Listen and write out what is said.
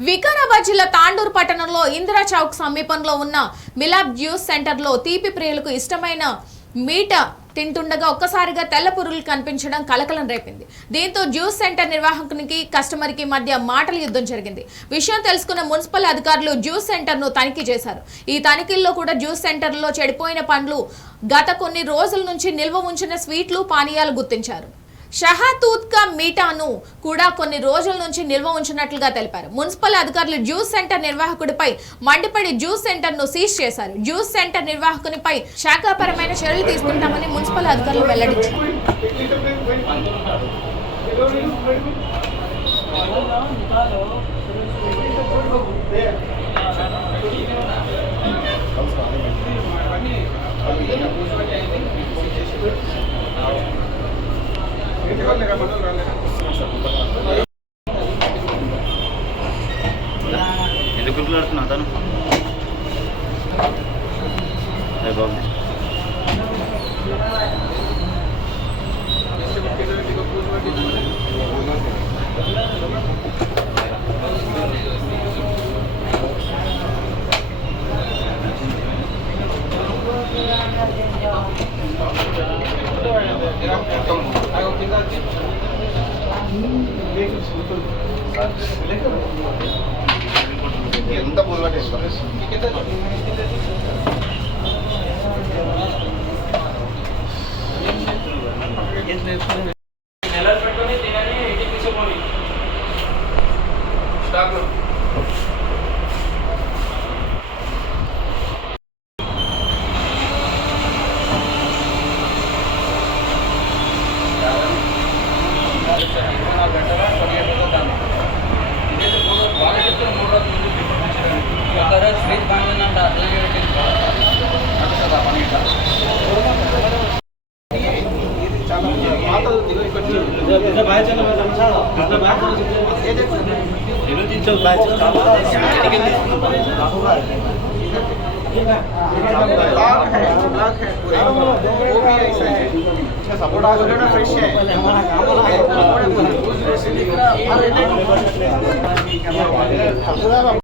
వికారాబాద్ జిల్లా తాండూరు పట్టణంలో ఇందిరా చౌక్ సమీపంలో ఉన్న మిలాబ్ జ్యూస్ సెంటర్లో తీపి ప్రియులకు ఇష్టమైన మీట తింటుండగా ఒక్కసారిగా తెల్ల పురుగులు కనిపించడం కలకలం రేపింది. దీంతో జ్యూస్ సెంటర్ నిర్వాహకునికి కస్టమర్కి మధ్య మాటల యుద్ధం జరిగింది. విషయం తెలుసుకున్న మున్సిపల్ అధికారులు జ్యూస్ సెంటర్ను తనిఖీ చేశారు. ఈ తనిఖీల్లో కూడా జ్యూస్ సెంటర్లో చెడిపోయిన పండ్లు, గత కొన్ని రోజుల నుంచి నిల్వ ఉంచిన స్వీట్లు, పానీయాలు గుర్తించారు. షహాతూత్ కా మీటాను కూడా కొన్ని రోజుల నుంచి నిల్వ ఉంచినట్లుగా తెలిపారు. మున్సిపల్ అధికారులు జ్యూస్ సెంటర్ నిర్వాహకుడిపై మండిపడి జ్యూస్ సెంటర్ ను సీజ్ చేశారు. జ్యూస్ సెంటర్ నిర్వాహకునిపై శాఖాపరమైన చర్యలు తీసుకుంటామని మున్సిపల్ అధికారులు వెల్లడించారు. ఎందుకు గుర్తులాడుతున్నా తను బాగుంది. ఎంత బోల్వాటే నెలలు పెట్టుకొని తినని ఇంటికి తీసుకుపోయి స్టాక్ ఫ్రిడ్జ్ బంద్ फ्रेश है।